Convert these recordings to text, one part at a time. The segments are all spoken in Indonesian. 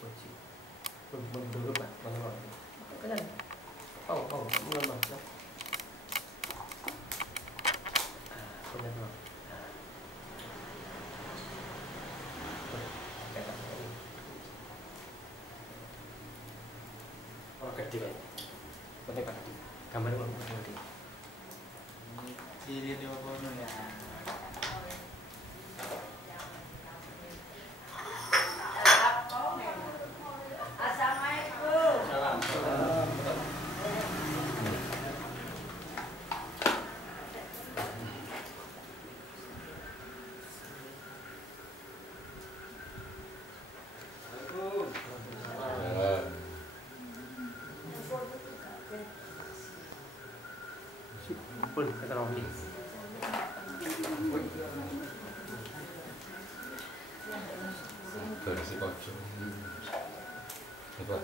wajib menurut Pak menurut kan menurut Pak menurut orang gede kan penting Pak gambar orang gede ciri dia apa ya. pun kata orang ini versi pojok apa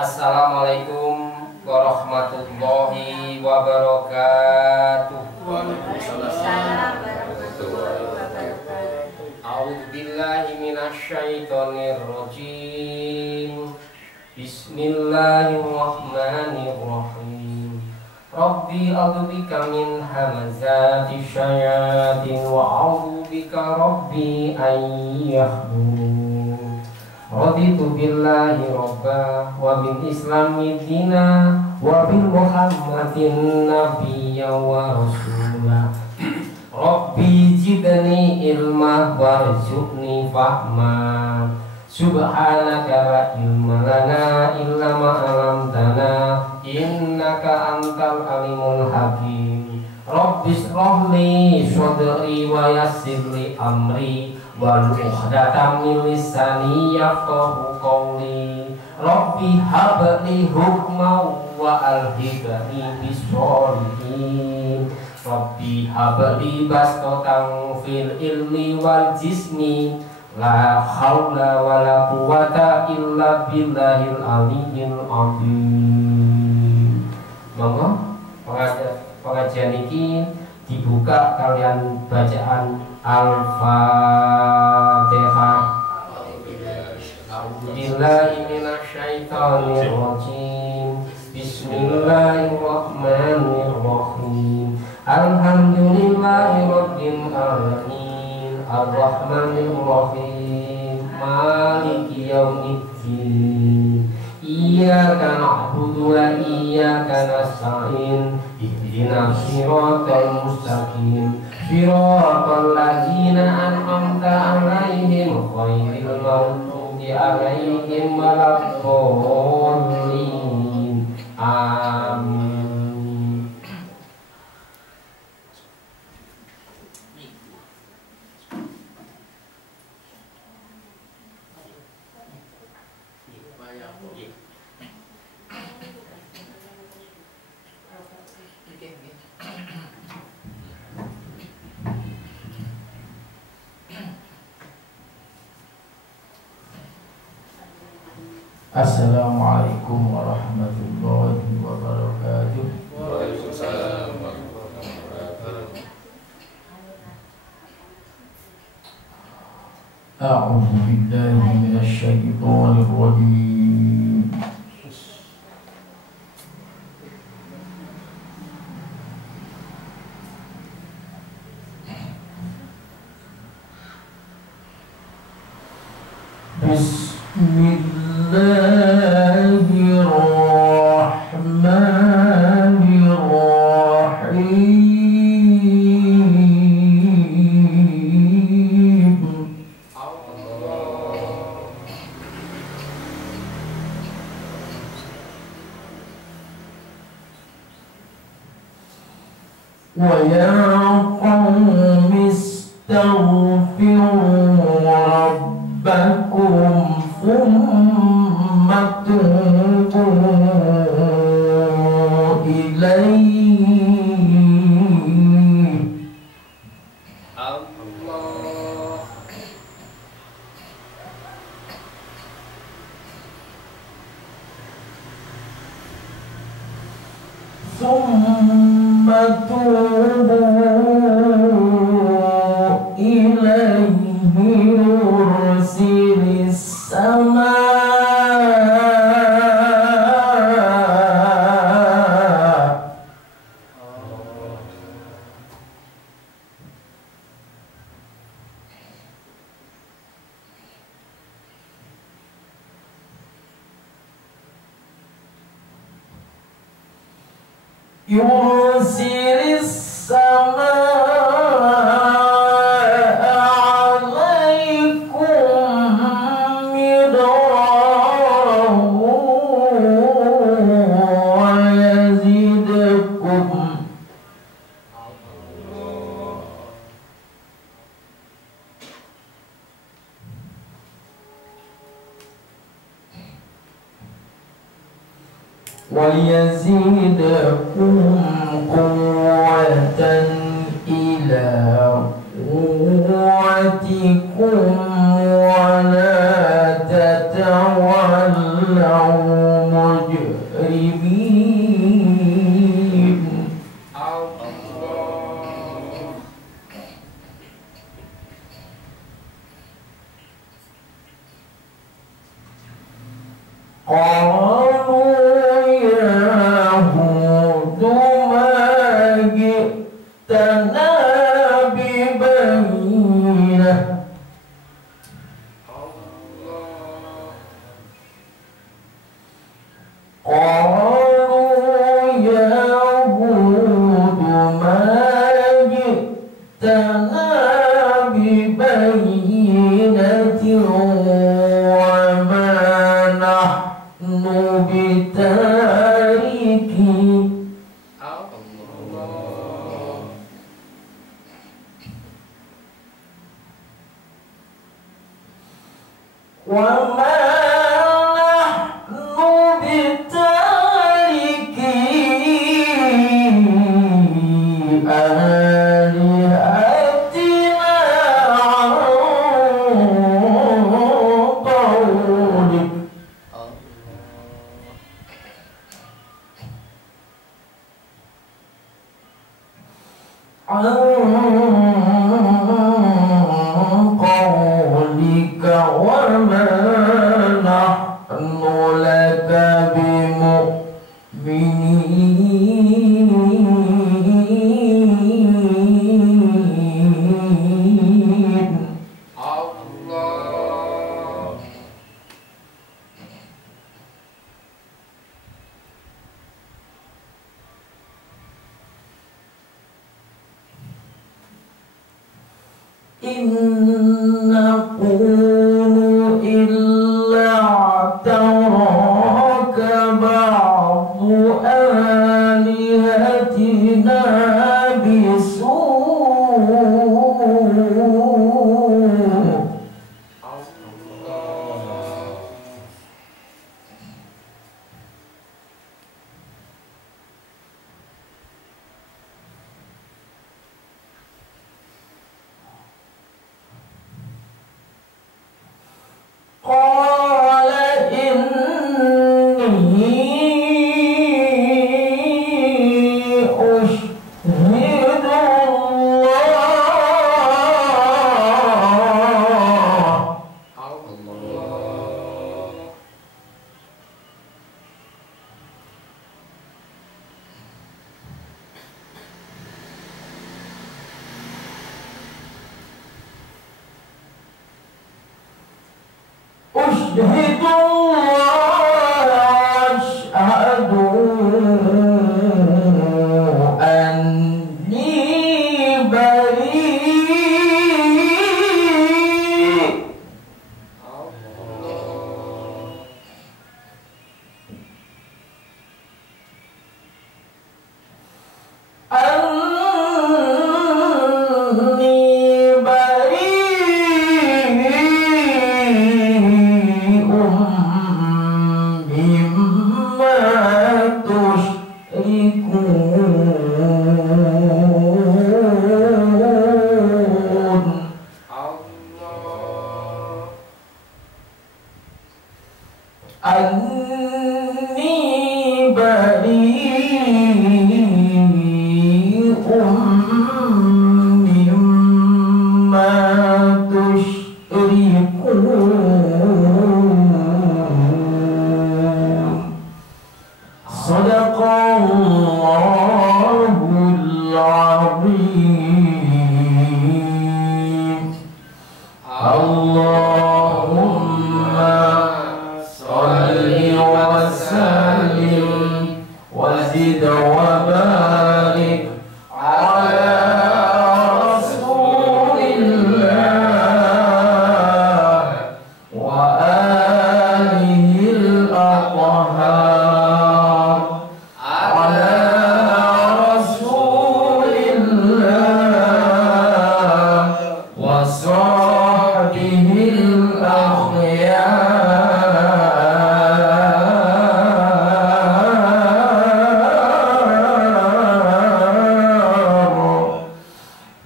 Assalamualaikum warahmatullahi wabarakatuh. Waalaikumsalam. A'udzubillahi minasyaitonir rajim. Bismillahirrahmanirrahim. Rabbi a'udzubika min hamazati syayatin wa a'udzubika rabbi an yahdurun. Raditu billahi robba wa bil islami dina wa bil muhammadin nabiyya wa rasula. Rabbi zidni ilma warzuqni fahma. Subhanaka la ilma lana illa ma 'allamtana innaka antal alimul hakim. Rabbi shrah li sadri wa yassir li amri wal 'uqdatam min lisani yafqahu qawli. Rabbi hab li hukman wa alhiqni bis sholihin. Rabbi hab li bastatan fil ilmi wal jismi. La haula wala quwata illa billahil aliyyil azim. Monggo pengajian ini dibuka kalian bacaan Al-Fatihah. A'udzubillahi minasyaitonir rajim. Bismillahirrahmanirrahim. Alhamdulillahi rabbil alamin. Ar-Rahmanir-Rahim. Maliki yaumiddin. Iyyaka na'budu wa iyyaka nasta'in. Ihdinas siratal mustaqim. Siratal ladzina an'amta 'alaihim ghairil maghdubi 'alaihim waladdallin. Amin. Assalamualaikum warahmatullahi wabarakatuh. Waalaikumsalam warahmatullahi wabarakatuh. A'udzu billahi minasy syaithanir rajim. وَيَا قَوْمِ اسْتَغْفِرُوا رَبَّكُمْ ثُمَّ تُوبُوا إِلَيْهِ ثم توبوا إليه يرسل السماء يرسل السماء عليكم مدرارا ويزدكم قوة إلى قوتكم ولا تتولوا مجرمين قالوا يا هود ما جئتنا ببينة قالوا يا هود ما جئتنا ببينة وما نحن بتاركي وما نحن بتاركي آلهتنا عن قولك عن قولك وما نحن لك بمؤمنين إن نقول إلا اعتراك بعض آلهتنا بسوء قال إني أشهد الله أشهد الله وأشهد أني بريء بريء وبارك على رسول الله وآله الأطهار على رسول الله وصحبه الأخيار.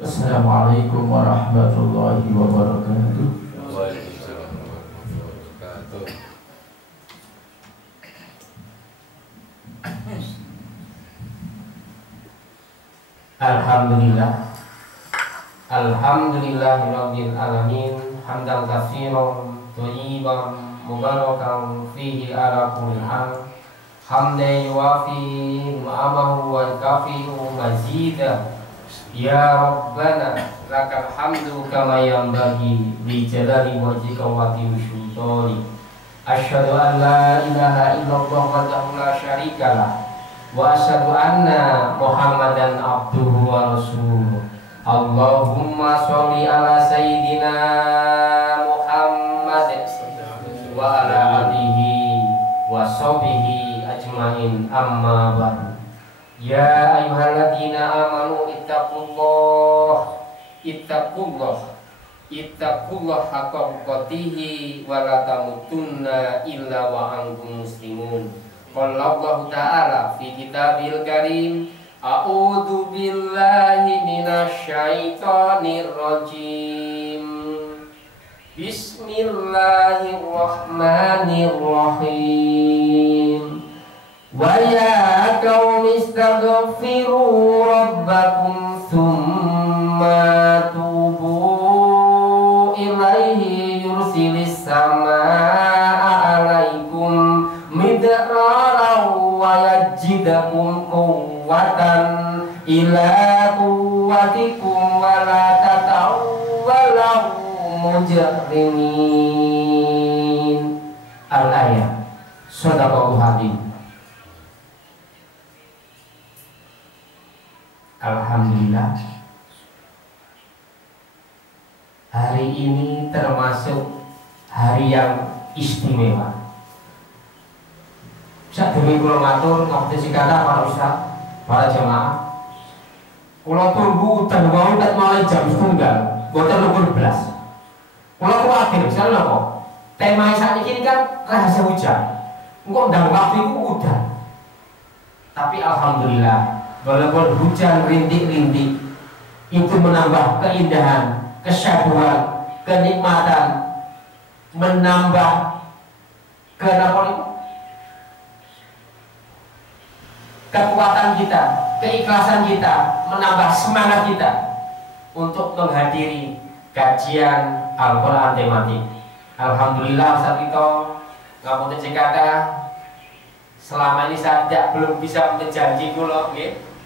Assalamualaikum warahmatullahi wabarakatuh. Waalaikumsalam warahmatullahi wabarakatuh. Alhamdulillah. Alhamdulillahirabbil alamin hamdan katsiran thayyiban mubarakan fihi ala kulli hal hamdan yuwafi ni'amahu wa yukafi'u mazidah. Ya Rabbana lakal hamdu kama yanbaghi li jalali wajhika wa azimi sultani. Asyhadu an la ilaha illallah wahdahu la syarikalah wa asyhadu anna Muhammadan abduhu wa rasuluh. Allahumma sholli ala sayyidina Muhammad wa ala alihi wa sahbihi ajmain, amma ba'du. Ya ayyuhalladzina amanu ittaqullah haqqa tuqatih wa la tamutunna illa wa antum muslimun. Qala Allah Ta'ala fi kitabil karim, a'udzu billahi minasy syaithanir rajim. Bismillahirrahmanirrahim. Wa ya qaumi istaghfiru rabbakum thumma tubu ilaihi yursilis samaa'a 'alaikum midrara wa yajidakum quwwatan ila quwwatikum wa la tatawwallaw mujrimin. Al-ayat. Shadaqallahu azim. Alhamdulillah, hari ini termasuk hari yang istimewa. Sak demi kula matur kompetisi kata para ustaz, para jamaah. Kula tunggu dan mau ket mulai jam 1 boten lukur belas. Kula kuwatir, misalnya apa? Tema saat ini kan rahasia hujan. Engko ndang waktu iku udah. Tapi alhamdulillah, walaupun hujan rintik-rintik itu menambah keindahan, kesyahduan, kenikmatan, menambah kekuatan kita, keikhlasan kita, menambah semangat kita untuk menghadiri kajian Al-Quran tematik. Alhamdulillah saat itu ngapunten sekata, selama ini saya belum bisa menjanji kula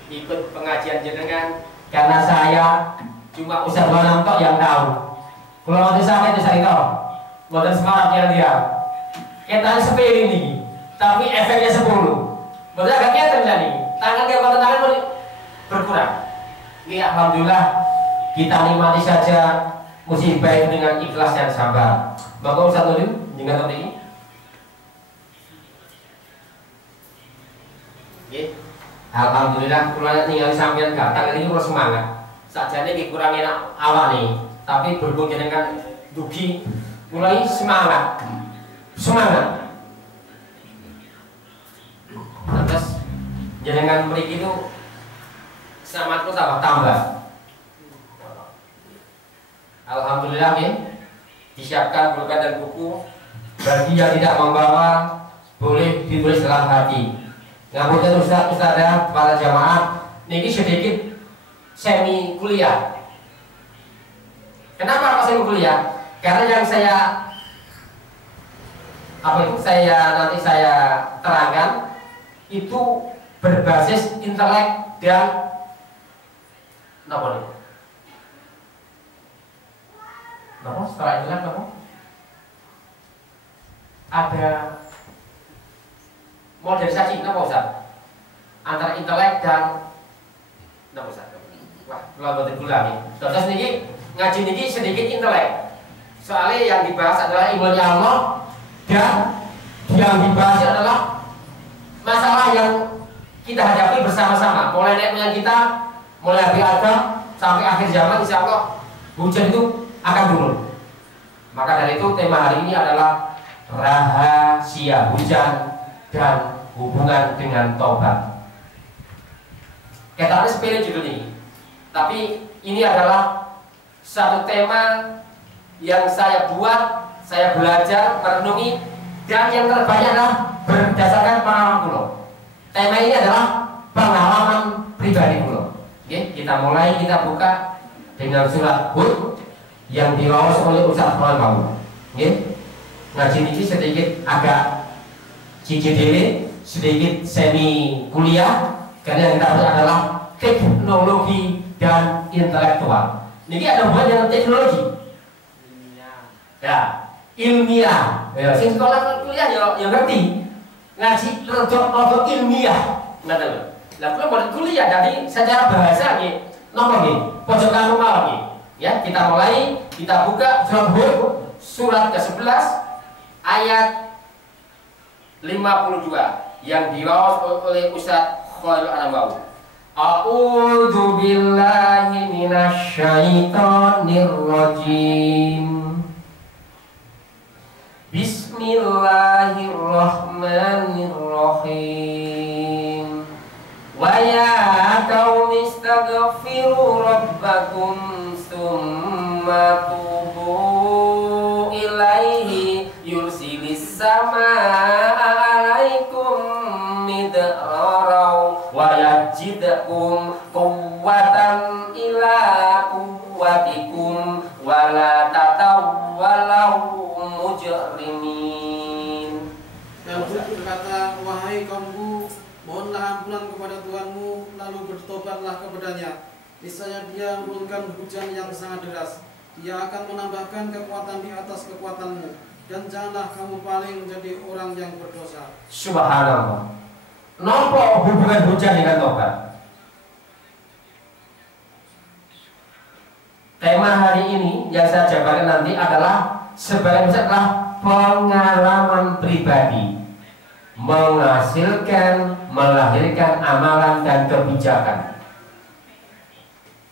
ikut pengajian jenengan karena saya cuma Ustaz Wananto yang tahu. Kula nanti sampai di sana bukan semangat yang dia. Kita sepele ini, tapi efeknya 10. Berarti agak kelihatan tadi. Tangan tangan berkurang. Ini alhamdulillah kita nikmati saja musibah itu dengan ikhlas dan sabar. Bapak Ustaz Nurin, jangan tadi ini. Alhamdulillah, kulanya tinggal sampean datang ini kurang semangat. Sajane iki kurang enak awale, tapi berhubung dengan dugi mulai semangat. Semangat. Terus jenengan mriki itu semangatku tambah. Alhamdulillah ya. Disiapkan pulpen dan buku. Bagi yang tidak membawa boleh ditulis dalam hati. Ngapunten Ustazah, para jamaah, niki sedikit semi kuliah. Kenapa kok semi kuliah? Karena yang saya nanti saya terangkan itu berbasis intelek dan setelah intelek ada modernisasi, Ustaz? antara intelek dan napa Ustaz? Wah, kula boten gula nih. Terus niki ngaji niki sedikit intelek. Soalnya yang dibahas adalah ilmunya Allah dan yang dibahas adalah masalah yang kita hadapi bersama-sama. Mulai naiknya kita, mulai Nabi Adam sampai akhir zaman, insya Allah hujan itu akan turun. Maka dari itu tema hari ini adalah rahasia hujan dan hubungan dengan taubat. Kayaknya sepele judul ini, tapi ini adalah satu tema yang saya buat, saya belajar, merenungi, dan yang terbanyak adalah berdasarkan pengalaman kulo. Tema ini adalah pengalaman pribadi kulo. Oke, kita mulai, kita buka dengan surat Hud yang diraos oleh Ustaz Khalil. Oke, ngaji ini sedikit agak cici sedikit semi kuliah, karena yang kita bahas adalah teknologi dan intelektual. Ini ada hubungan dengan teknologi. Ya, ilmiah. Ya, sing sekolah kuliah ya ngerti. Ngaji rodok ilmiah. Ngoten lho. Lah kula mau kuliah jadi secara bahasa nggih. Napa nggih? Pojokan rumah nggih. Ya, kita mulai, kita buka surat Hud surat ke-11 ayat 52 yang diraos oleh Ustaz Khalil Anambau. A'udzu billahi minasyaitonir rajim. Bismillahirrahmanirrahim. Wa ya qaumi istaghfiru rabbakum tsumma tubu ilaihi yursilis samaa'a 'alaikum midrara wa yajidkum quwwatan ila quwwatikum wa la tatawwallaw mujrimin. Dan berkata, wahai kaumku, mohonlah ampunan kepada Tuhanmu, lalu bertobatlah kepadanya. Niscaya Dia menurunkan hujan yang sangat deras. Dia akan menambahkan kekuatan di atas kekuatanmu, dan janganlah kamu paling menjadi orang yang berdosa. Subhanallah. Nopo hubungan hujan dengan tobat? Tema hari ini yang saya jabarkan nanti adalah sebagai adalah pengalaman pribadi menghasilkan, melahirkan amalan dan kebijakan.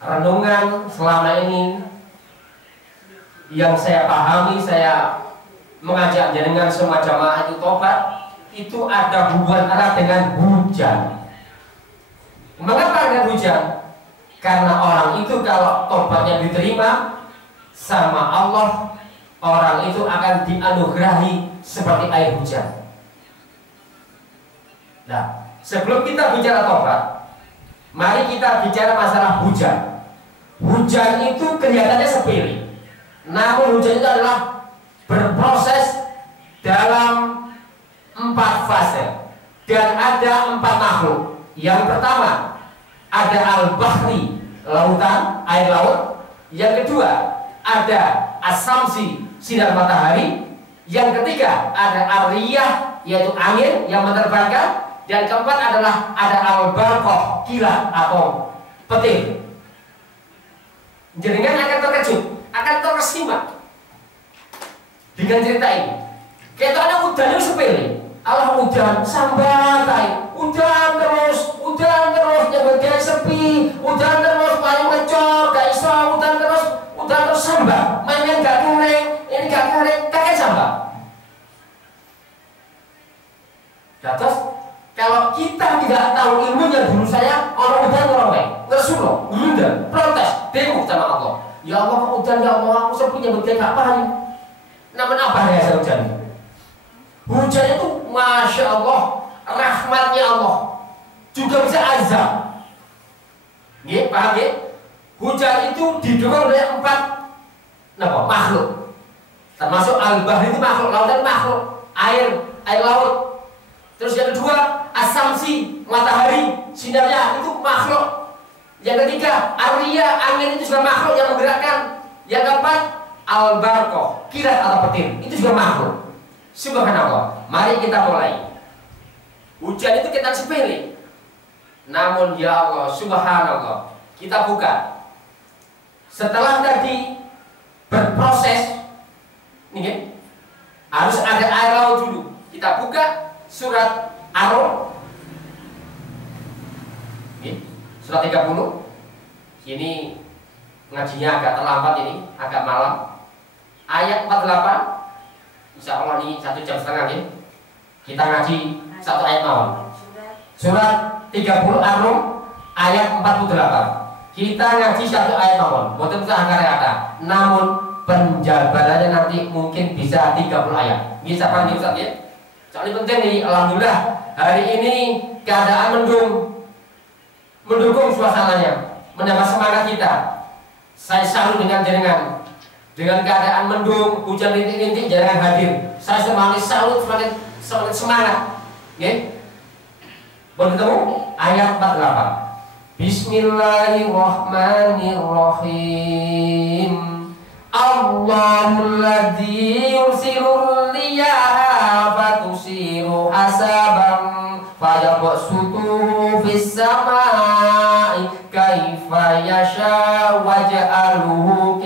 Renungan selama ini yang saya pahami, saya mengajak jenengan semua jamaah itu tobat, itu ada hubungan erat dengan hujan. Mengapa dengan hujan? Karena orang itu kalau tobatnya diterima sama Allah, orang itu akan dianugerahi seperti air hujan. Nah, sebelum kita bicara tobat, mari kita bicara masalah hujan. Hujan itu kelihatannya sepele, namun hujan itu adalah berproses dalam 4 fase dan ada 4 makhluk. Yang pertama ada al-bahri, lautan, air laut. Yang kedua ada asamsi, sinar matahari. Yang ketiga ada ar-riyah, yaitu angin yang menerbangkan. Dan keempat adalah ada al-barqah, kilat atau petir. Jenengan akan terkejut, akan terkesima dengan cerita ini. Kita ada hujan yang sepele. Allah hujan sampai hujan terus yang sepi, hujan terus paling ngecor, gak iso, hujan terus sambat, mainan gak kering, ini gak kering, kakek sambat. Terus kalau kita tidak tahu ilmunya, dulu saya orang hujan ngesuruh, ngundang, protes, demo sama Allah. Ya Allah, hujan ya Allah, aku sepinya begitu gak paham. Namun apa ya hujan? Hujan itu Masya Allah, rahmatnya Allah, juga bisa azab. Nggih, paham nggih? Hujan itu didukung oleh 4 makhluk. Termasuk al-bahri itu makhluk, lautan makhluk, air laut. Terus yang kedua, asamsi, matahari, sinarnya itu makhluk. Yang ketiga, ar-riyah, angin itu juga makhluk yang menggerakkan. Yang keempat, al-barqah, kilat atau petir, itu juga makhluk. Subhanallah. Mari kita mulai. Hujan itu kita sepele, Namun ya Allah, subhanallah, kita buka. Setelah tadi berproses, ini harus ada air laut dulu. Kita buka surat Ar-Rum, surat 30. Ini ngajinya agak terlambat, ini agak malam. Ayat 48. Insya Allah ini 1 jam setengah ya. Kita ngaji 1 ayat mawon. Surat 30 Ar-Rum ayat 48. Kita ngaji 1 ayat mawon. Boten usah angka. Namun penjabarannya nanti mungkin bisa 30 ayat. Bisa paham ya Ustaz ya? Soalnya penting nih, alhamdulillah hari ini keadaan mendukung suasananya, menambah semangat kita. Saya salut dengan jenengan. Dengan keadaan mendung, hujan rintik-rintik jangan hadir. Saya semakin salut, semakin semangat. Nggih. Boleh ketemu ayat 48. Bismillahirrahmanirrahim. Allahul ladzi yursilur riyaha fatusiru hasaban fayabsutu fis samai kaifa yasha waj'aluhu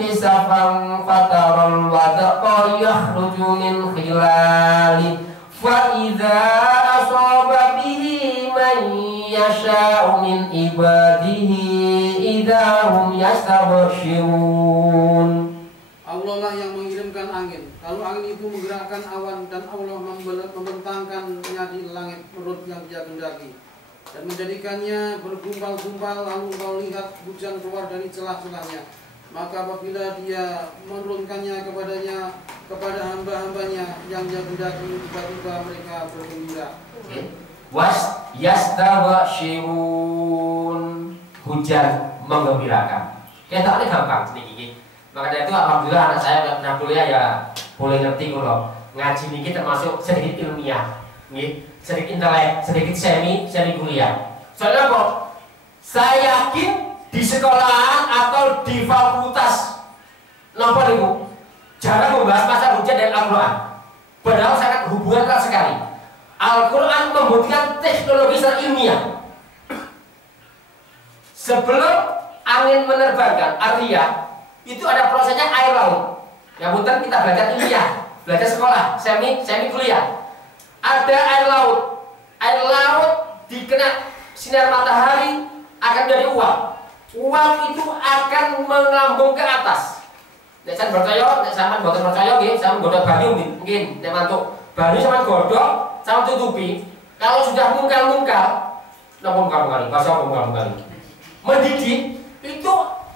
kisafan fataral wadqa yakhruju min khilali fa idza asaba bihi man yasha'u min ibadihi idahum yastabshirun. Allah lah yang mengirimkan angin. Lalu angin itu menggerakkan awan dan Allah membentangkannya di langit menurut yang Dia kehendaki dan menjadikannya bergumpal-gumpal, lalu kau lihat hujan keluar dari celah-celahnya. Maka apabila Dia menurunkannya kepada hamba-hambanya yang Dia kehendaki, tiba-tiba mereka bergembira. Yastabshirun, hujan menggembirakan. Kita ini gampang sedikit. Makanya itu alhamdulillah anak saya nggak pernah kuliah ya boleh ngerti kalau ngaji ini termasuk sedikit ilmiah, sedikit intelek, sedikit semi kuliah. Soalnya kok saya yakin di sekolahan atau di fakultas nopo niku jarang membahas masalah hujan dan Al-Quran. Padahal sangat hubungan erat sekali. Al-Quran membuktikan teknologi secara ilmiah. Sebelum angin menerbangkan Arya itu ada prosesnya air laut. Yang penting kita belajar ilmiah, belajar sekolah, semi kuliah. Ada air laut. Air laut dikena sinar matahari akan jadi uap. Uap itu akan melambung ke atas. Nek sampeyan percaya, nek sampeyan boten percaya nggih, sampeyan godhog banyu mungkin nek mantuk. Banyu sampeyan godhog, sampeyan tutupi. Kalau sudah mungkal-mungkal, napa mungkal-mungkal? Bahasa mungkal-mungkal. Mendidih itu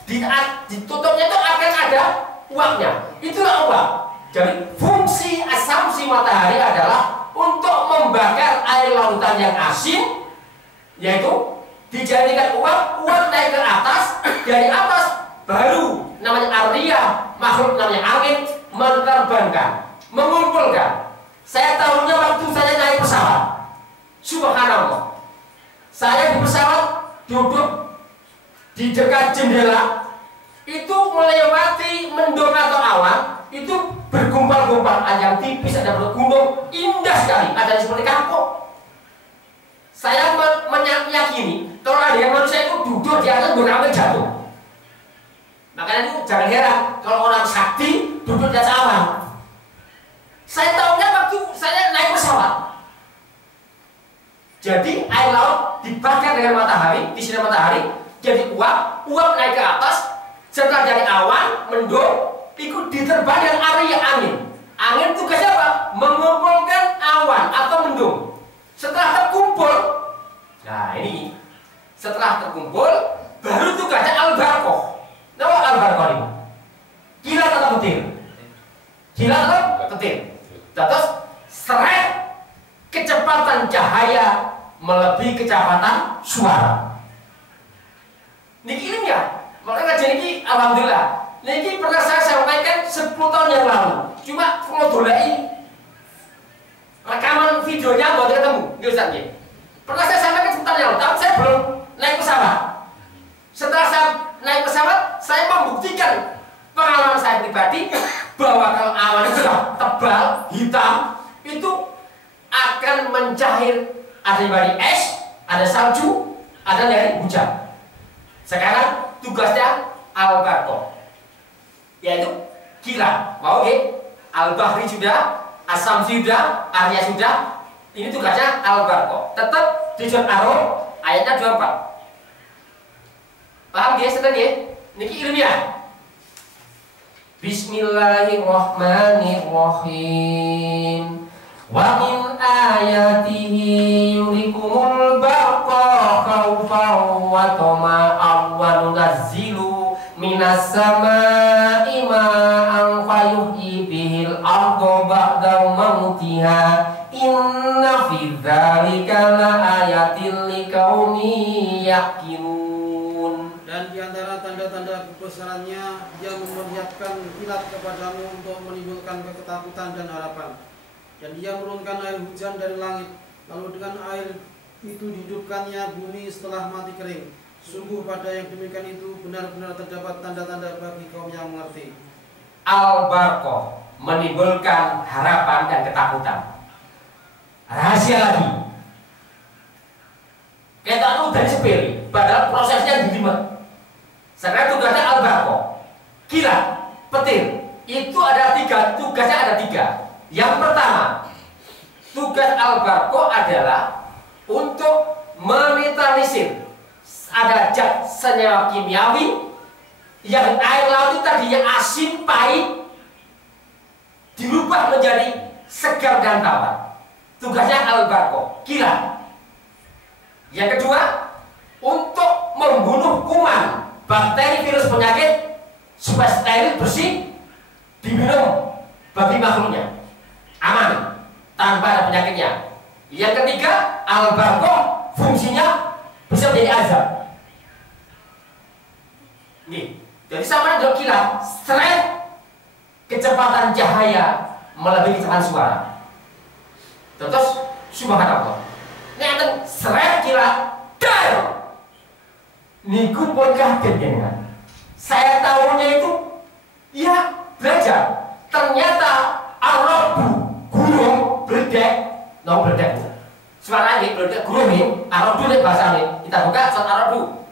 ditutupnya itu akan ada uapnya. Itulah uap. Jadi fungsi asumsi matahari adalah untuk membakar air lautan yang asin, yaitu dijadikan uap naik ke atas, dari atas baru namanya Arya, makhluk namanya angin menerbangkan, mengumpulkan. Saya tahunya waktu saya naik pesawat, subhanallah, saya di pesawat duduk di dekat jendela, itu melewati mendung atau awan, itu bergumpal-gumpal, ada yang tipis, ada bergunung, indah sekali, ada yang seperti kampung. Saya meyakini kalau ada yang manusia itu duduk di atas gunung jatuh. Makanya itu jangan heran kalau orang sakti duduk di atas awan. Saya tahunya waktu saya naik pesawat. Jadi air laut dibakar dengan matahari, di sinar matahari, jadi uap naik ke atas. Setelah dari awan, mendung, ikut diterbang dengan Arya angin. Angin tugasnya apa? Mengumpulkan awan atau mendung. Setelah terkumpul, nah ini, setelah terkumpul, baru tugasnya al-barqah. Nama al-barqah ini? Kilat atau petir? Kilat atau petir? Terus seret kecepatan cahaya melebihi kecepatan suara. Niki ilmiah. Makanya ngaji ini alhamdulillah. Niki pernah saya sampaikan 10 tahun yang lalu. Cuma ngedolai rekaman videonya buat ketemu di Ustaz ya. Pernah saya sampaikan 10 tahun yang lalu, tapi saya belum naik pesawat. Setelah saya naik pesawat, saya membuktikan pengalaman saya pribadi bahwa kalau awan itu sudah tebal, hitam, itu akan mencair ada dari es, ada salju, ada dari hujan. Sekarang tugasnya al-barqah, yaitu kilat. Mau nggih? Al-bahri sudah, as-samsi sudah, arya sudah. Ini tugasnya al-barqah. Tetap di surat Ar-Rum ayatnya 24. Paham nggih? Seneng nggih? Niki ilmiah. Bismillahirrahmanirrahim. Wa min ayatihi yurikumul barqa khawfan wa tama'an wa nunazzilu minas samaa'i ma'an fayuhyi bihil arda ba'da mautiha inna fi dzalika laayatil liqaumin yaqilun. Dan di antara tanda-tanda kebesarannya, Dia memperlihatkan kilat kepadamu untuk menimbulkan ketakutan dan harapan. Dan Dia menurunkan air hujan dari langit, lalu dengan air itu dihidupkannya bumi setelah mati kering. Sungguh pada yang demikian itu benar-benar terdapat tanda-tanda bagi kaum yang mengerti. Al-barqah menimbulkan harapan dan ketakutan. Rahasia lagi. Kita udah sepele, padahal prosesnya jelimet. Sekarang tugasnya al-barqah, kilat, petir. Itu ada 3, tugasnya ada 3. Yang pertama, tugas al-barqah adalah untuk menetralisir ada zat senyawa kimiawi yang air laut itu tadinya asin pahit dirubah menjadi segar dan tawar. Tugasnya al-barqah, kilat. Yang kedua, untuk membunuh kuman, bakteri, virus, penyakit supaya steril, bersih, diminum bagi makhluknya, aman, tanpa ada penyakitnya. Yang ketiga, al-barqah fungsinya bisa menjadi azab. Nih, jadi sama dengan kilat, straight kecepatan cahaya melebihi kecepatan suara. Terus subhanallah. Ini akan straight kilat, dar. Niku pun kaget ya. Saya tahunya itu, ya belajar. Ternyata Ar-Rabu, gunung berdek, berdek. Suara ini berdek gunung ini, Ar-Rabu ini bahasa ini. Kita buka surat Ar-Rabu.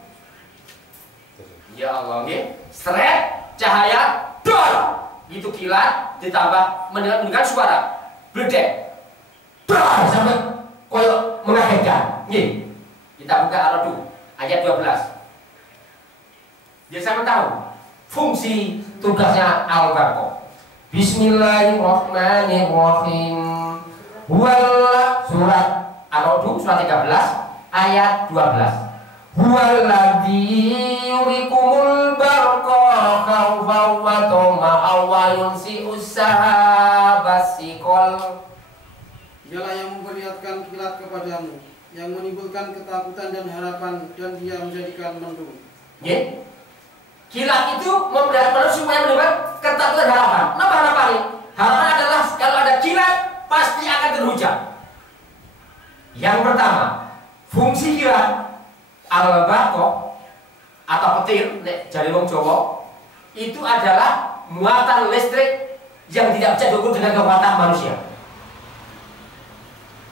Ya Allah, ini straight cahaya, dar. Itu kilat ditambah mendengarkan suara, berdek, dar sampai koyo mengagetkan. Nih, kita buka Ar-Rabu ayat 12. Dia sama tahu fungsi tugasnya al-barqah. Bismillahirrahmanirrahim. Surat Ar-Rabu surat 13 ayat 12. Huwallazi yurikumul barqa khawfan wa tama'an wa yunsi'us sahabas siqal. Dialah yang memperlihatkan kilat kepadamu, yang menimbulkan ketakutan dan harapan, dan Dia menjadikan mendung. Ya. Kilat itu memperlihatkan supaya menimbulkan ketakutan dan harapan. Apa harapan ini? Harapan adalah kalau ada kilat pasti akan terhujan. Yang pertama, fungsi kilat al-barqah atau petir, dari wong Jawa, itu adalah muatan listrik yang tidak bisa diukur dengan kekuatan manusia.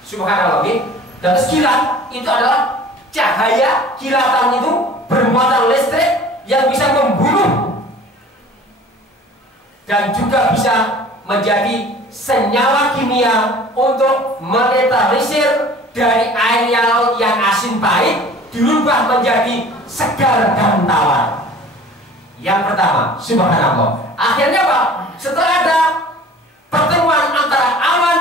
Subhanallah. Dan kilat itu adalah cahaya, kilatan itu bermuatan listrik yang bisa membunuh dan juga bisa menjadi senyawa kimia untuk menetralisir dari air laut yang asin pahit dirubah menjadi segar dan tawar. Yang pertama, subhanallah. Akhirnya apa? Setelah ada pertemuan antara awan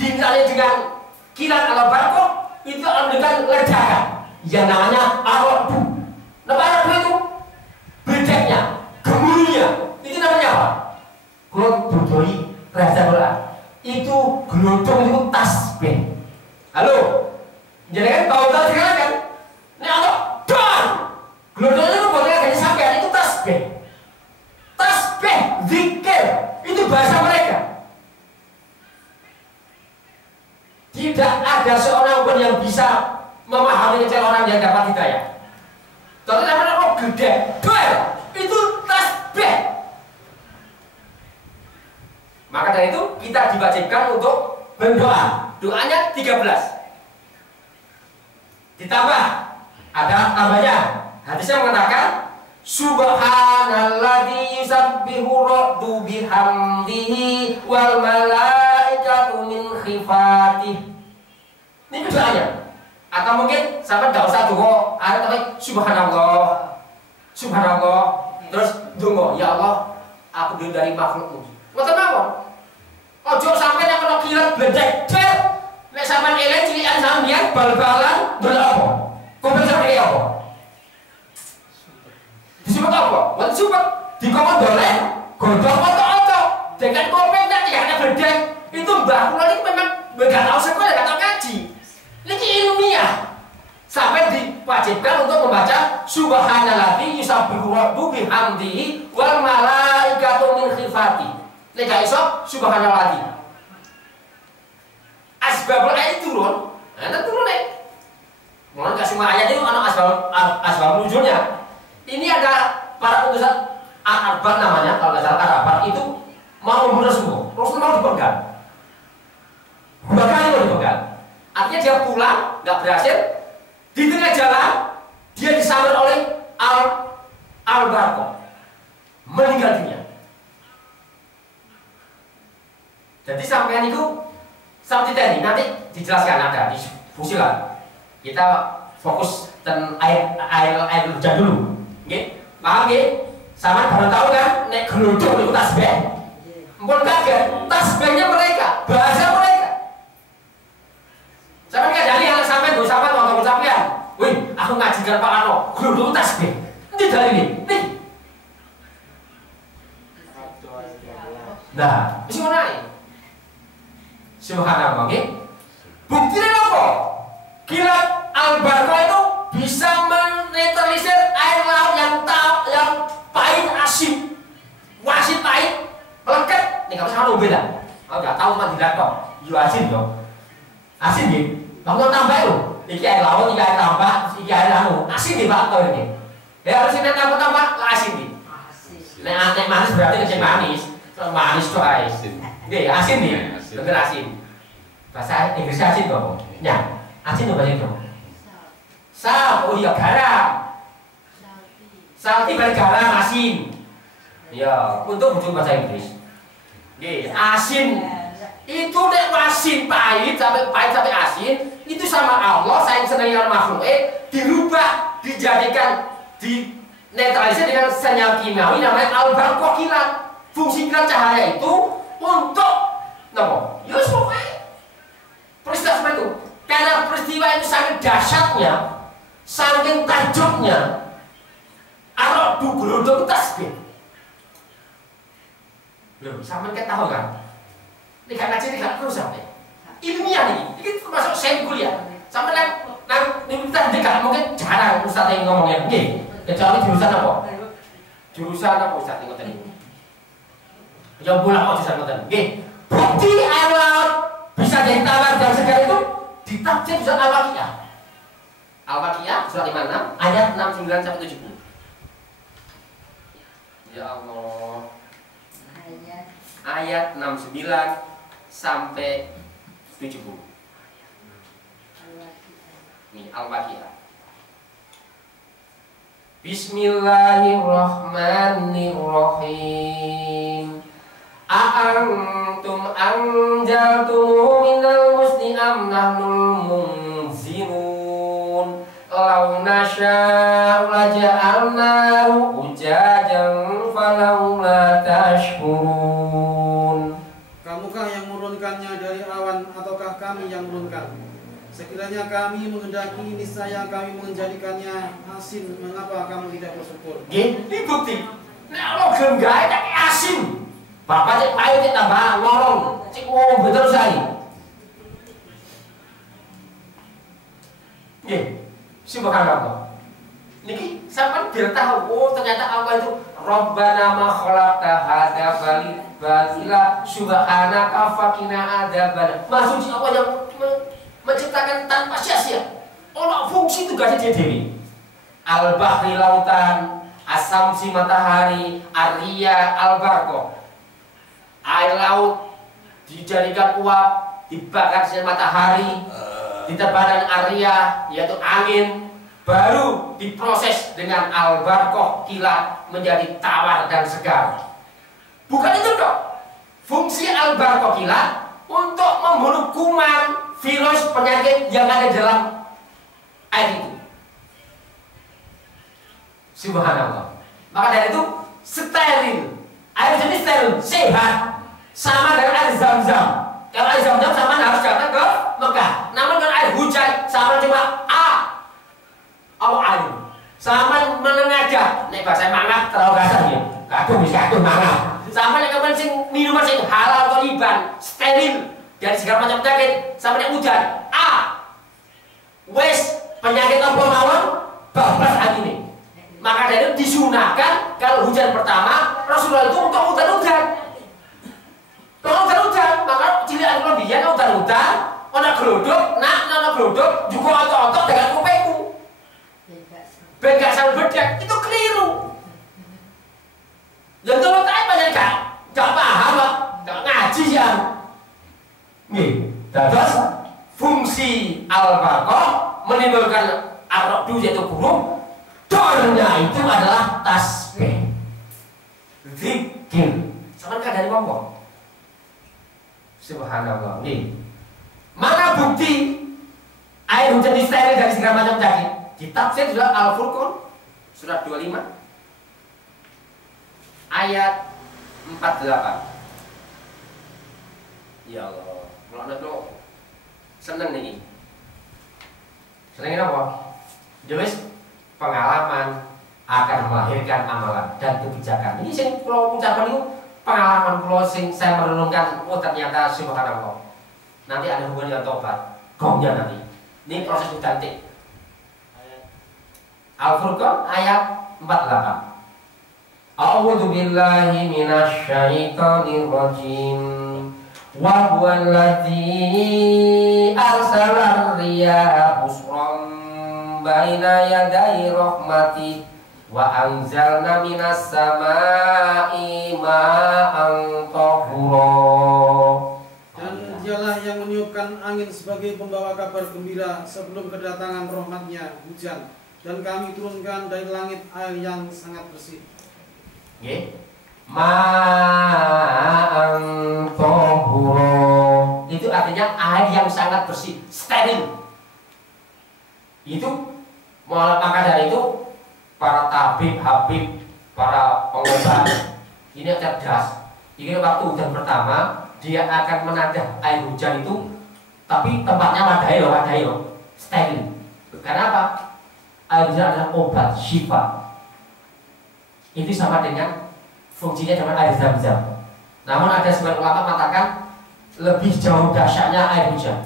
disertai dengan kilat al-barqah, itu akan memberikan ledakan yang namanya Ar-Rabu. Nama Ar-Rabu itu bedeknya, gemuruhnya. Itu namanya apa? Kalau dudoi rasa bola itu gelodong itu tasbih. Halo, jadi kan tahu sekarang kan? Ini Allah dan gelodong itu boleh gak sampai itu tasbih. Tasbih, zikir, itu bahasa mereka. Tidak ada seorang pun yang bisa memahami orang yang dapat hidayah. Tapi namanya kok gede, itu tasbih. Maka dari itu kita diwajibkan untuk berdoa. Doanya 13. Ditambah ada tambahnya. Hadisnya mengatakan Subhanalladzi yusabbihu ra'du bihamdihi wal malaikatu min khifatihi. Ini doanya. Atau mungkin sampai enggak usah donga, ada tapi subhanallah. Subhanallah. Terus donga, ya Allah, aku dari makhlukmu. Ngoten mawon. Ojo sampai nek ana kilat bledek. Nek sampean elek cilikan sampeyan bal-balan berapa? Kopi sampe apa? Disebut apa? Wong supet dikon dolen, godhong otok-otok. Dengan kopi nek ya bledek. Itu mbah kula iki memang enggak tahu sekolah, enggak tahu ngaji. Ini ilmiah. Sampai diwajibkan untuk membaca Subhanalladzi yusabbihu rabbu bihamdihi wal malaikatu min khifati. Nek gak iso Subhanalladzi. Asbabul ayat turun, ada turun nek. Mulai kasih ayat itu ana asbab nuzulnya. Ini ada para utusan Arab namanya, kalau nggak salah Arab itu mau membunuh Rasulullah. Rasulullah mau dipegang. Bahkan itu dipegang. Artinya dia pulang, nggak berhasil. Di tengah jalan, dia disambar oleh Al-Barqah. Meninggal dunia. Jadi sampean itu sampai tadi nanti dijelaskan ada di fusilan. Kita fokus dan air hujan dulu. Nggih? Paham nggih? Sama baru tahu kan nek gelodok itu tasbih. Mpun kaget, tasbihnya mereka, bahasa mereka. Sampai kadang anak sampai gue sampai nonton sampean. Wih, aku ngajikan Pak Ano, gelodok tasbih. Ini dari ini. Nih. Nah, mesti naik. Subhanallah, nggih. Buktinya apa? Kilat Al-Barqah itu bisa menetralisir air laut yang pahit asin. Wasit pahit, melekat. Nih kamu sama beda. Kalau nggak tahu mah tidak kok. Yo asin dong. Asin nggih. Kamu tambah itu. Iki air laut, iki air tambah, iki air anu. Asin nggih Pak Toh ini. Ya harus ini tambah asin nggih. Nek manis berarti kecil manis. Manis tuh asin. Nggih, asin nih. Bener asin. Bahasa Inggrisnya asin kok. Ya, asin tuh bahasa itu. Sal, oh iya garam. Salty balik garam asin. Ya, untuk butuh bahasa Inggris. Nggih, asin. Itu nek asin pahit sampai asin, itu sama Allah sayang senang makhluk dirubah, dijadikan dinetralisir dengan senyawa kimiawi namanya Al-Barqah kilat. Fungsi kilat cahaya itu untuk napa? Ya pokoknya peristiwa seperti itu. Karena peristiwa itu sangat dahsyatnya, saking tajamnya, arok gelodok tasbih. Loh, sampean tahu kan? Ini kan ngaji ini gak perlu sampai ilmiah nih, ini termasuk saya kuliah. Sampai nang kita mungkin jarang Ustaz yang ngomongnya, kecuali jurusan apa? Jurusan apa Ustaz yang ngomongnya? Yang pulang mau jurusan ngomongnya. Bukti air laut bisa jadi tawar dan segar itu ditafsir surat Al-Waqiah. Al-Waqiah surat 56 ayat 69 sampai 70. Ya Allah. Ayat 69 sampai 70. Ini Al-Waqiah. Bismillahirrahmanirrahim. A'antum anjaltumuhu minal musni am nahnul munzirun. Law nasya'u laja'alnahu ujajan falawla tashkurun. Kamukah yang menurunkannya dari awan ataukah kami yang menurunkan? Sekiranya kami menghendaki, niscaya kami menjadikannya asin. Mengapa kamu tidak bersyukur? Ini bukti. Nek Allah gelem gawe tak asin. Bapak cek payu cek tambah ngorong, cek ngombe terus ae. Nggih, subhanallah. Niki sampean biar tahu, oh ternyata Allah itu Rabbana ma khalaqta hadza batila subhanaka faqina adzaban. Maksud Allah yang menciptakan tanpa sia-sia. Ono fungsi tugasnya dia dewi. Al-bahri lautan, as-samsi matahari, ar-riya al-barqah. Air laut dijadikan uap, dibakar sinar matahari. ditebarkan ariyah yaitu angin, baru diproses dengan al-barqah kilat menjadi tawar dan segar. Bukan itu dok. Fungsi al-barqah kilat untuk membunuh kuman, virus, penyakit yang ada dalam air itu. Subhanallah. Maka dari itu steril. Air jadi steril, sehat. Sama dengan air Zam-Zam. Kalau air Zam-Zam sama harus datang ke Mekah. Namun kalau air hujan sama cuma air. Sama menengadah. Nek bahasa mangap terlalu kasar ya. Kadung bisa kadung mangap. Sama nek kemen sing minuman sing halal atau thayyiban, steril dari segala macam penyakit. Sama nek hujan wes penyakit apa mawon bablas angine. Maka dari itu disunahkan kalau hujan pertama Rasulullah itu untuk hutan-hutan. Kalau hutan-hutan, maka cilik aku biyen hutan-hutan, ana glodok, ana glodok juga otot-otot dengan kupingku. Begak sambil bedak itu keliru. Yang kalau tak banyak gak paham, gak ngaji ya. Nih, terus fungsi al-barqah menimbulkan ar-ra'du yaitu burung. Dornya itu adalah tasbih, zikir. Sama kadang ngomong. Subhanallah. Nih, mana bukti air hujan disteril dari segala macam penyakit? Ditafsir sudah Al-Furqan surat 25 ayat 48. Ya Allah, mulane kok seneng nih. Seneng apa? Jelas pengalaman akan melahirkan amalan dan kebijakan. Ini sing kula ucapkan itu pengalaman kula sing saya merenungkan, oh ternyata subhanallah. Nanti ada hubungan dengan tobat. Gongnya nanti. Ini proses ganti. Al-Furqan ayat 48. A'udzu billahi minasy syaithanir rajim. Wa huwa allazi arsala ar-riyaha busran baina yaday rahmati wa anzalna minas samai ma'an tahura. Dan dialah yang meniupkan angin sebagai pembawa kabar gembira sebelum kedatangan rahmatnya hujan, dan kami turunkan dari langit air yang sangat bersih. Nggih. Ma'an tahura. Itu artinya air yang sangat bersih, steril. Itu maka dari itu para tabib, habib, para pengobat ini cerdas. Ini waktu hujan pertama dia akan menadah air hujan itu, tapi tempatnya wadai loh, steril. Karena apa? Air hujan adalah obat syifa. Itu sama dengan fungsinya dengan air Zam-Zam. Namun ada sebagian ulama mengatakan lebih jauh dahsyatnya air hujan.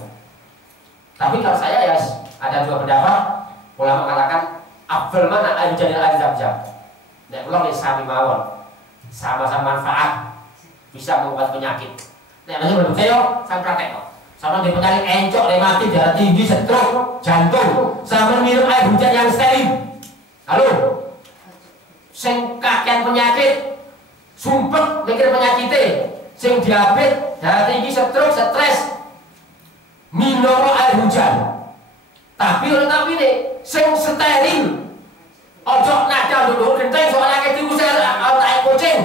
Tapi kalau saya ya ada dua pendapat. Ulama mengatakan afdal mana air hujan dan air Zam-Zam. Nek kula nggih sami mawon. Sama-sama manfaat, bisa mengobati penyakit. Nek menurut saya praktek kok. Sama di penyakit encok, mati, darah tinggi, stroke, jantung, sama minum air hujan yang steril. Halo. Sing kakean penyakit, sumpek mikir penyakitnya, sing diabetes, darah tinggi, stroke, stres, minum air hujan. Tapi nih, sing steril, ojo nada dulu genteng soalnya kayak tikus saya kucing.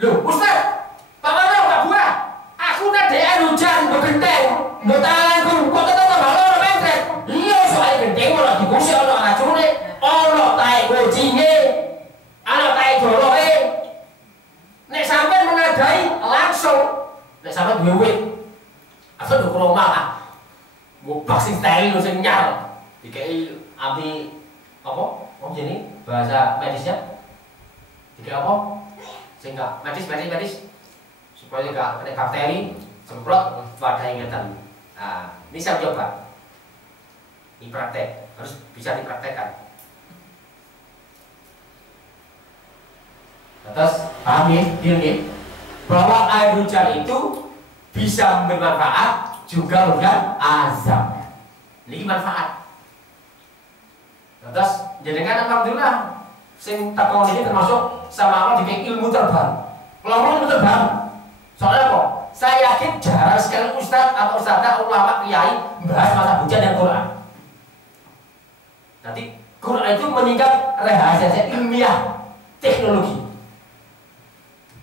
Loh, Ustaz, Pak Mano, Pak Buah, aku nada air hujan, genteng, tanganku, kok tetap tambah mentret. Iya, soalnya genteng malah dikusik ono racune, ono tai kucinge, ono tai dolohe. Nek sampai menadai langsung, nek sampai duit, asal do kroma lah. Ngubah sing steril sing nyar. Dikai anti apa? Oh jadi bahasa medisnya. Dikai apa? Sing gak medis supaya gak kena bakteri, semprot wadah ingatan. Nah, ini saya coba. Ini praktek, harus bisa dipraktekkan. Terus paham ya, ini bahwa air hujan itu bisa bermanfaat juga bukan azab. Ini manfaat. Terus jenengan alhamdulillah sing takon ini termasuk sama Allah dikek ilmu terbang. Kalau ilmu terbang, soalnya apa? Saya yakin jarang sekali ustadz atau ustadzah ulama kiai membahas masalah hujan dan Quran. Nanti Quran itu meningkat rahasia ilmiah teknologi.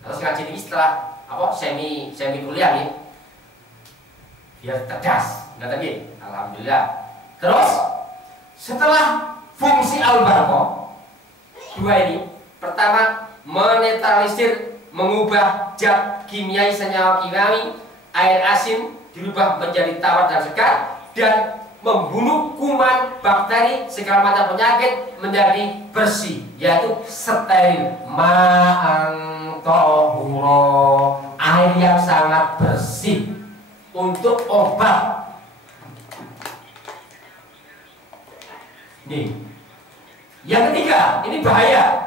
Terus ngaji ini setelah semi kuliah nih, biar cerdas, nggak tadi. Alhamdulillah. Terus setelah fungsi al-barqah dua ini, pertama menetralisir, mengubah zat kimiawi senyawa kimiawi, air asin dirubah menjadi tawar dan segar, dan membunuh kuman, bakteri, segala macam penyakit menjadi bersih, yaitu steril. Ma'an tahura, air yang sangat bersih untuk obat. Nih, yang ketiga, ini bahaya.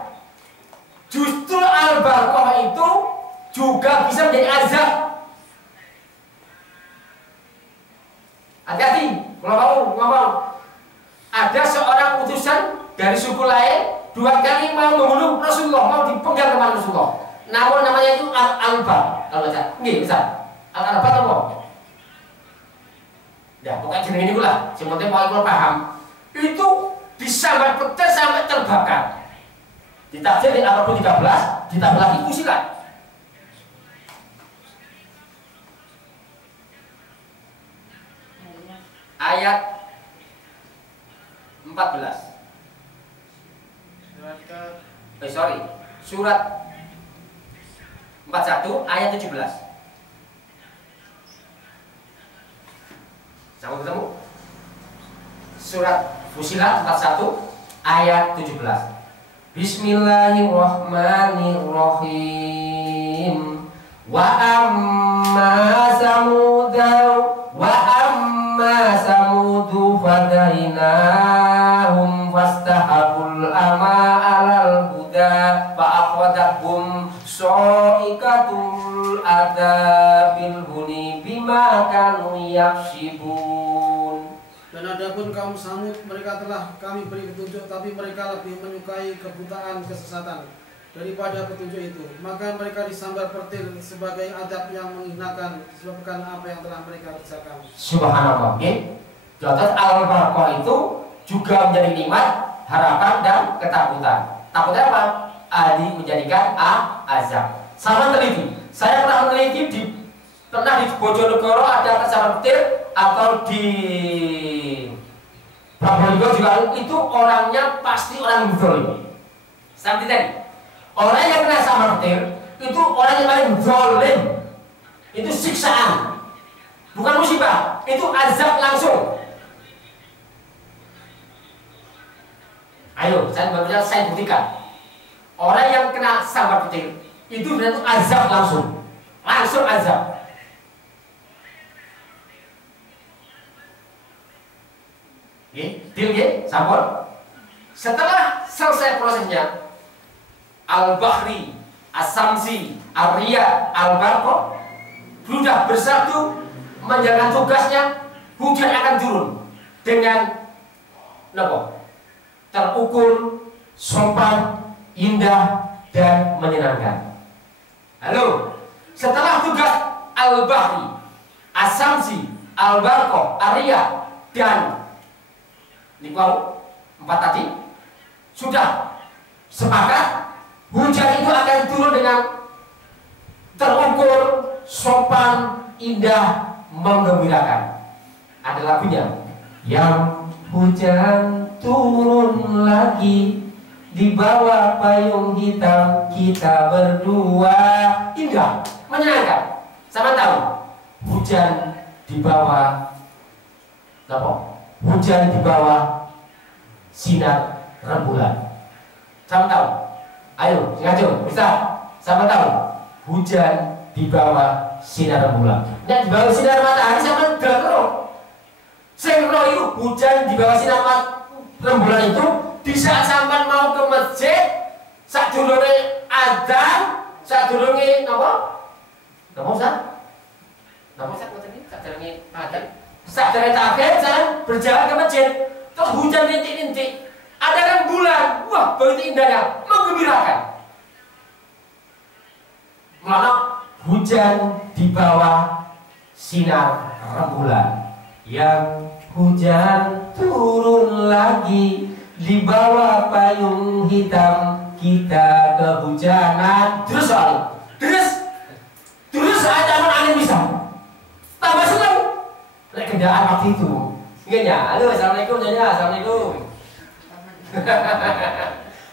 Justru al-barqah itu juga bisa menjadi azab. Hati-hati, kalau ngomong ada seorang utusan dari suku lain 2 kali mau membunuh Rasulullah, mau dipenggal kemana Rasulullah. Namun namanya itu al-albar. Kalau baca, nggih bisa. Al-albar apa? Ya, pokoknya jenis ini pula. Sementara mau paham. Itu disambar petir sampai terbakar. Ditafsir di Al-Qur'an 13, ditambah lagi usilat. Ayat 14. Surat 41 ayat 17. Sama ketemu? Surat Fusilat 41 ayat 17. Bismillahirrahmanirrahim. Wa amma samudu fadainahum fastahabul ama alal huda fa'akhwadahum so'ikatul adabil huni bima kanu yaksibun. Dan adapun kaum Samud, mereka telah kami beri petunjuk, tapi mereka lebih menyukai kebutaan kesesatan daripada petunjuk itu. Maka mereka disambar petir sebagai adab yang menghinakan disebabkan apa yang telah mereka kerjakan. Subhanallah. Contoh al-barqah itu juga menjadi nikmat, harapan dan ketakutan. Takutnya apa? Adi menjadikan azab. Sama teliti. Saya pernah meneliti pernah di Bojonegoro ada kesambar petir, atau di Probolinggo juga itu orangnya pasti orang zalim. Seperti tadi, orang yang kena sambar petir itu orang yang paling zalim. Itu siksaan, bukan musibah, itu azab langsung. Ayo, saya buktikan. Orang yang kena sambar petir itu berarti azab langsung azab. Deal, sabar. Setelah selesai prosesnya, al-bahri, as-samsi, ar-riyah, al-barqah sudah bersatu menjalankan tugasnya, hujan akan turun dengan terukur, sopan, indah, dan menyenangkan. Halo, setelah tugas al-bahri, as-samsi, al-barqah, ar-riyah, dan Nikau 4 tadi sudah sepakat, hujan itu akan turun dengan terukur, sopan, indah, menggembirakan. Ada lagunya, yang hujan turun lagi di bawah payung hitam kita berdua. Indah, menyenangkan. Sama tahu hujan di bawah apa? Hujan di bawah sinar rembulan. Sama tahu? Ayo, ngaco, bisa? Sama tahu? Hujan di bawah sinar rembulan. Dan di bawah sinar matahari sama terus. Sengro itu hujan di bawah sinar rembulan itu di saat sampai mau ke masjid, saat dulure adzan, saat dulure napa? Napa Ustaz? Napa Ustaz ngoten iki? Saat dulure adzan. Saat dari takbir jalan berjalan ke masjid, terus hujan rintik-rintik, ada rembulan, wah begitu indahnya, menggembirakan. Mana hujan di bawah sinar rembulan. Yang hujan turun lagi di bawah payung hitam, kita kehujanan. Terus soal, terus ada angin bisa tambah seneng. Lek kendaan waktu itu, enggak ya? Halo, assalamualaikum, ya, assalamualaikum.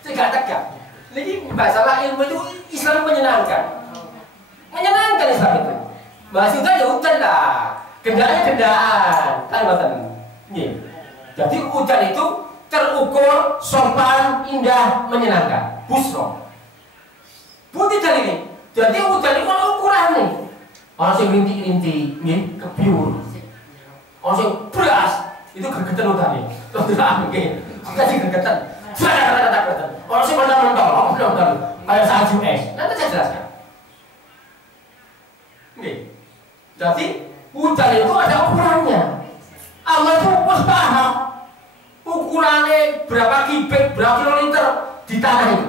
Tegak tegak. Jadi masalah ilmu itu Islam menyenangkan Islam itu. Maksudnya ya hujan lah, kendaan, kan betul. Jadi hujan itu terukur, sopan, indah, menyenangkan. Busro. Putih dari ini. Jadi hujan itu ada ukuran nih. Orang yang rintik-rintik, nih, kebiur. Orang yang beras, itu gergetan hutan nih. Kasih gergetan. Orang yang mentol, kayak salju es. Nanti saya jelaskan. Jadi hujan itu ada ukurannya. Allah itu harus paham ukurannya berapa kubik, berapa kiloliter di tanah itu.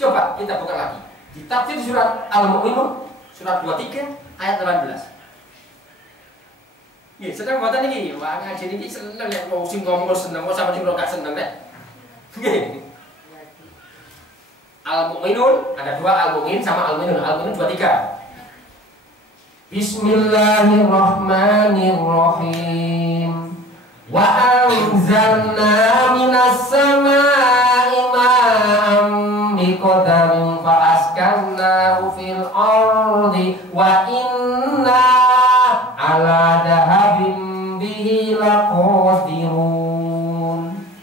Coba kita buka lagi di tafsir surat Al-Mu'minun surat 23 ayat 18. Sedang buatan ini, wah ngaji ini seneng ya, mau sing ngomong seneng, mau sama sing gak seneng deh. Al-Mu'minun ada dua, Al-Mu'min sama Al-Mu'minun. Al-Mu'minun 23. Bismillahirrahmanirrahim. Wa anzalna minas samaa'i ma'an biqadarin fa askannahu fil ardi wa inna ala dahabin bihi laqadirun.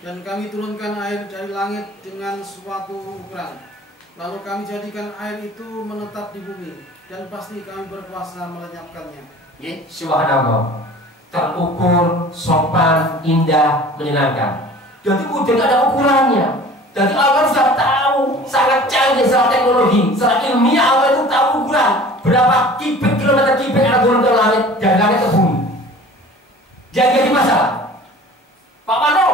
Dan kami turunkan air dari langit dengan suatu ukuran, lalu kami jadikan air itu menetap di bumi, dan pasti kami berkuasa melenyapkannya. Subhanallah. Terukur, sopan, indah, menyenangkan. Jadi hujan ada ukurannya. Jadi Allah sudah tahu, sangat canggih secara teknologi, secara ilmiah Allah itu tahu ukuran berapa kilometer yang turun ke langit dari langit ke bumi. Jadi masalah. Pak Mano,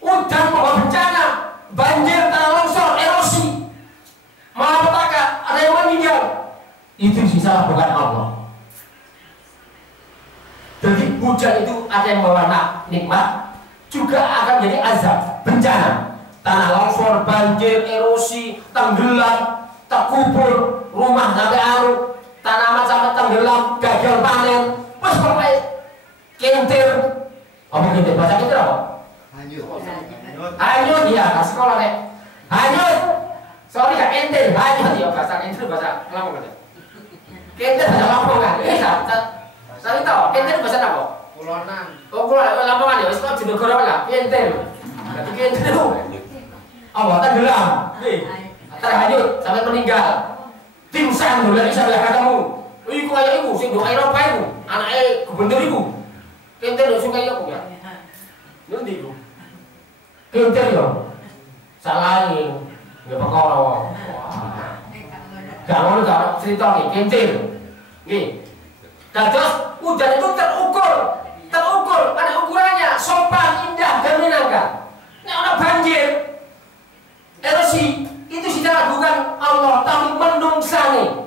hujan membawa bencana, banjir, tanah longsor, erosi, malapetaka, ada yang meninggal. Itu bisa bukan Allah. Jadi hujan itu ada yang membawa nikmat, juga akan jadi azab, bencana. Tanah longsor, banjir, erosi, tenggelam, terkubur, rumah sampai aruk, tanaman sampai tenggelam, gagal panen, pas pokoknya kentir. Apa kentir? Bahasa kentir apa? Hanyut, iya, ke sekolah nek. Hanyut. Sorry gak kentir, hanyut ya bahasa kentir, bahasa Lamongan. Kentir bahasa Lamongan. Saya tahu, kentir bahasa apa? Kulonan. Oh, kulonan Lamongan ya, wis kok Jonegoro lah, kentir. Jadi kentir itu apa? Tenggelam. Terhanyut sampai meninggal. Pingsan dulu lagi sampai ketemu. Iku kayak iku sing do Eropa iku, anake gubernur iku. Kentir yo suka yo kok ya. Nanti iku. Kentir yo. Salah iki. Nggak perkara. Gak ngono gak cerita iki, kentir. Nggih. Dados hujan itu terukur, ada ukurannya, sopan, indah, dan menyenangkan. Nek ana banjir, erosi, itu secara bukan Allah, tapi menungsane.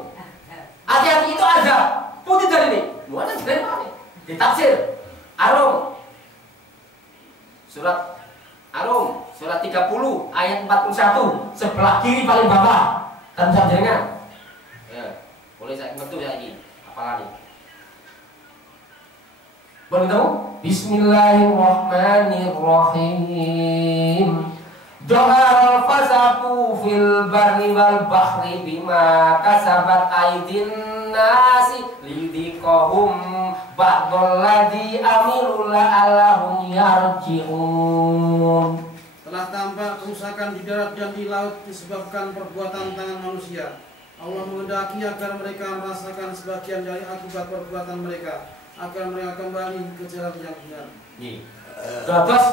Hati-hati itu azab. Putih dari ini. Lu ada dari mana? Ditafsir Arum. Surat Arum, surat 30 ayat 41, sebelah kiri paling bawah. Tanpa jenengan. Ya, boleh saya ngetu ya ini. Apalagi? Boleh tahu? Bismillahirrahmanirrahim. Dohar fasaku fil barri wal bahri bima kasabat aidin nasi lidikohum ba'dol ladhi amiru la'allahum yarji'un. Telah tampak kerusakan di darat dan di laut disebabkan perbuatan tangan manusia. Allah menghendaki agar mereka merasakan sebagian dari akibat perbuatan mereka, agar mereka kembali ke jalan yang benar. Terus